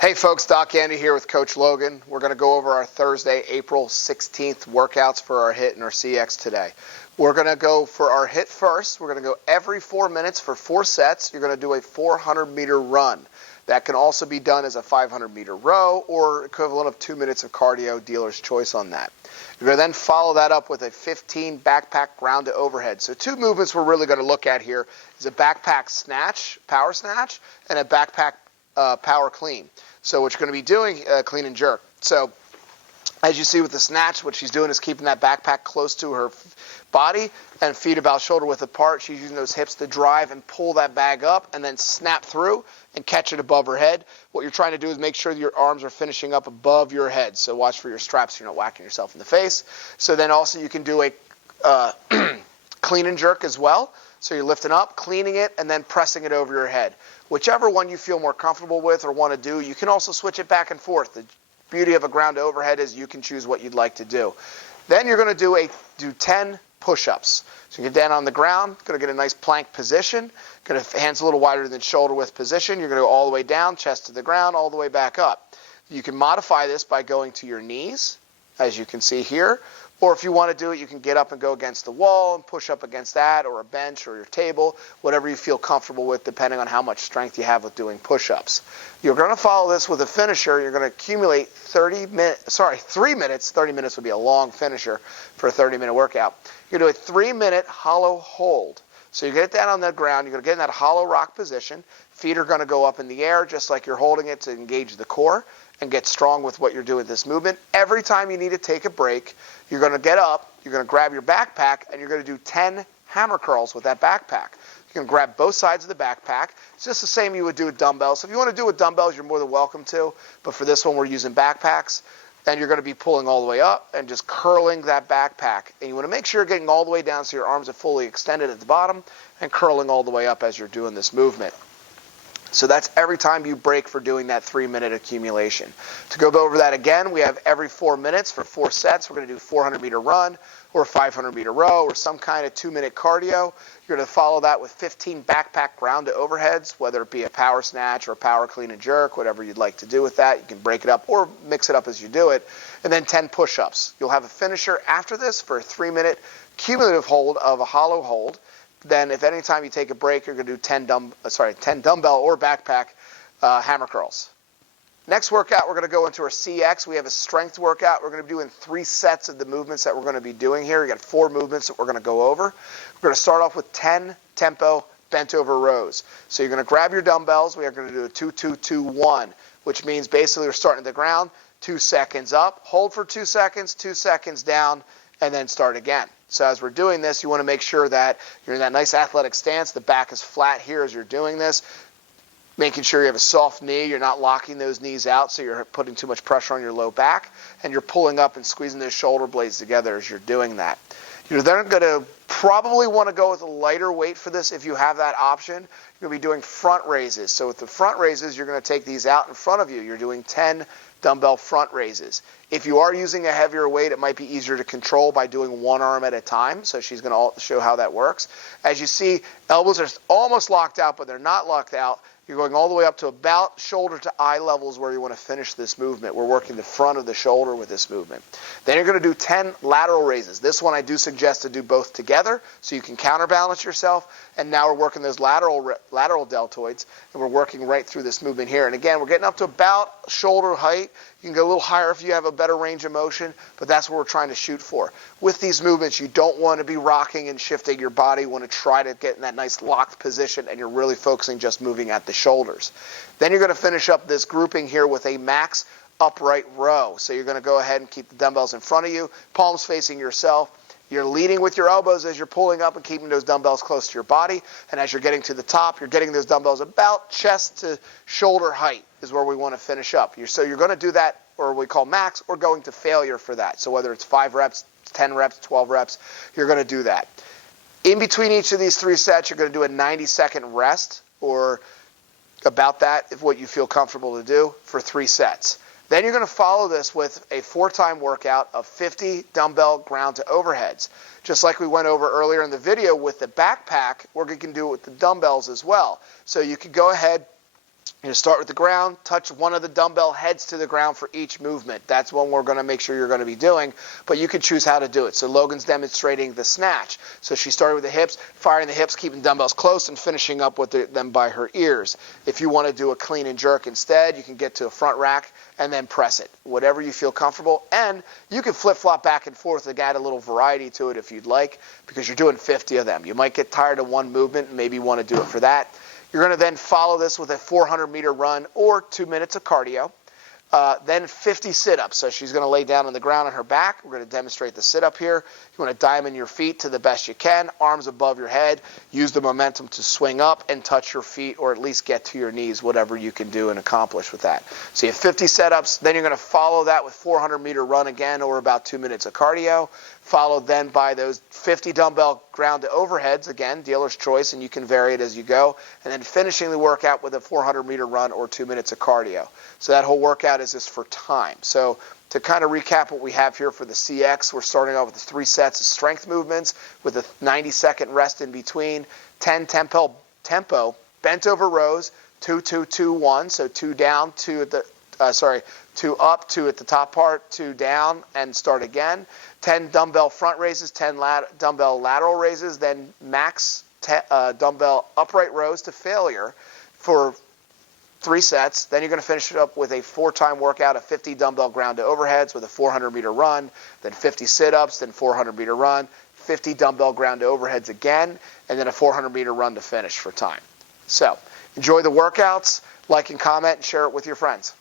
Hey folks, Doc Andy here with Coach Logan. We're going to go over our Thursday, April 16th workouts for our HIIT and our CX today. We're going to go for our HIIT first. We're going to go every 4 minutes for 4 sets. You're going to do a 400-meter run. That can also be done as a 500-meter row or equivalent of 2 minutes of cardio, dealer's choice on that. You're going to then follow that up with a 15 backpack ground to overhead. So 2 movements we're really going to look at here is a backpack snatch, power snatch, and a backpack power clean. So what you're going to be doing, clean and jerk. So as you see with the snatch, what she's doing is keeping that backpack close to her body and feet about shoulder width apart. She's using those hips to drive and pull that bag up and then snap through and catch it above her head. What you're trying to do is make sure that your arms are finishing up above your head. So watch for your straps so you're not whacking yourself in the face. So then also you can do a clean and jerk as well. So you're lifting up, cleaning it, and then pressing it over your head. Whichever one you feel more comfortable with or want to do, you can also switch it back and forth. The beauty of a ground to overhead is you can choose what you'd like to do. Then you're going to do 10 push-ups. So you get down on the ground, going to get a nice plank position, going to hands a little wider than shoulder width position. You're going to go all the way down, chest to the ground, all the way back up. You can modify this by going to your knees, as you can see here. Or if you want to do it, you can get up and go against the wall and push up against that or a bench or your table, whatever you feel comfortable with depending on how much strength you have with doing push-ups. You're going to follow this with a finisher. You're going to accumulate 3 minutes. 30 minutes would be a long finisher for a 30-minute workout. You're going to do a 3-minute hollow hold. So you get down on the ground. You're going to get in that hollow rock position. Feet are going to go up in the air just like you're holding it to engage the core and get strong with what you're doing with this movement. Every time you need to take a break, you're going to get up, you're going to grab your backpack, and you're going to do 10 hammer curls with that backpack. You're going to grab both sides of the backpack. It's just the same you would do with dumbbells. So if you want to do with dumbbells, you're more than welcome to, but for this one we're using backpacks. And you're going to be pulling all the way up and just curling that backpack. And you want to make sure you're getting all the way down so your arms are fully extended at the bottom and curling all the way up as you're doing this movement. So that's every time you break for doing that 3-minute accumulation. To go over that again, we have every 4 minutes for 4 sets. We're going to do a 400-meter run or a 500-meter row or some kind of 2-minute cardio. You're going to follow that with 15 backpack ground to overheads, whether it be a power snatch or a power clean and jerk, whatever you'd like to do with that. You can break it up or mix it up as you do it. And then 10 push-ups. You'll have a finisher after this for a 3-minute cumulative hold of a hollow hold. Then if any time you take a break, you're going to do 10 dumbbell or backpack hammer curls. Next workout, we're going to go into our CX. We have a strength workout. We're going to be doing 3 sets of the movements that we're going to be doing here. We got 4 movements that we're going to go over. We're going to start off with 10 tempo bent over rows. So you're going to grab your dumbbells. We are going to do a 2-2-2-1, which means basically we're starting at the ground, 2 seconds up, hold for 2 seconds, 2 seconds down, and then start again. So as we're doing this, you want to make sure that you're in that nice athletic stance. The back is flat here as you're doing this. Making sure you have a soft knee. You're not locking those knees out so you're putting too much pressure on your low back. And you're pulling up and squeezing those shoulder blades together as you're doing that. You're then going to probably want to go with a lighter weight for this if you have that option. You're going to be doing front raises. So with the front raises, you're going to take these out in front of you. You're doing 10 dumbbell front raises. If you are using a heavier weight, it might be easier to control by doing one arm at a time. So she's going to show how that works. As you see, elbows are almost locked out, but they're not locked out. You're going all the way up to about shoulder to eye levels where you want to finish this movement. We're working the front of the shoulder with this movement. Then you're going to do 10 lateral raises. This one I do suggest to do both together so you can counterbalance yourself. And now we're working those lateral deltoids, and we're working right through this movement here. And again, we're getting up to about shoulder height. You can go a little higher if you have a better range of motion, but that's what we're trying to shoot for. With these movements, you don't want to be rocking and shifting your body. You want to try to get in that nice locked position, and you're really focusing just moving at the shoulders. Then you're going to finish up this grouping here with a max upright row. So you're going to go ahead and keep the dumbbells in front of you, palms facing yourself. You're leading with your elbows as you're pulling up and keeping those dumbbells close to your body. And as you're getting to the top, you're getting those dumbbells about chest to shoulder height is where we want to finish up. So you're going to do that, or what we call max, or going to failure for that. So whether it's 5 reps, 10 reps, 12 reps, you're going to do that. In between each of these 3 sets, you're going to do a 90-second rest, or about that, if what you feel comfortable to do, for 3 sets. Then you're going to follow this with a 4-time workout of 50 dumbbell ground to overheads. Just like we went over earlier in the video with the backpack, we're going to do it with the dumbbells as well. So you could go ahead You're going to start with the ground, touch one of the dumbbell heads to the ground for each movement. That's one we're going to make sure you're going to be doing, but you can choose how to do it. So Logan's demonstrating the snatch. So she started with the hips, firing the hips, keeping dumbbells close, and finishing up with them by her ears. If you want to do a clean and jerk instead, you can get to a front rack and then press it, whatever you feel comfortable. And you can flip-flop back and forth to add a little variety to it if you'd like, because you're doing 50 of them. You might get tired of one movement and maybe want to do it for that. You're going to then follow this with a 400-meter run or 2 minutes of cardio. Then 50 sit-ups. So she's going to lay down on the ground on her back. We're going to demonstrate the sit-up here. You want to diamond your feet to the best you can, arms above your head. Use the momentum to swing up and touch your feet, or at least get to your knees, whatever you can do and accomplish with that. So you have 50 sit-ups. Then you're going to follow that with 400-meter run again, or about 2 minutes of cardio. Followed then by those 50 dumbbell ground to overheads, again, dealer's choice, and you can vary it as you go. And then finishing the workout with a 400-meter run or 2 minutes of cardio. So that whole workout is just for time. So to kind of recap what we have here for the CX, we're starting off with 3 sets of strength movements with a 90-second rest in between, 10 tempo bent over rows, 2, 2, 2, 1. So 2 down, 2 at the 2 up, 2 at the top part, 2 down, and start again. 10 dumbbell front raises, 10 dumbbell lateral raises, then max dumbbell upright rows to failure for 3 sets. Then you're going to finish it up with a 4-time workout of 50 dumbbell ground to overheads with a 400-meter run, then 50 sit-ups, then 400-meter run, 50 dumbbell ground to overheads again, and then a 400-meter run to finish for time. So enjoy the workouts, like and comment, and share it with your friends.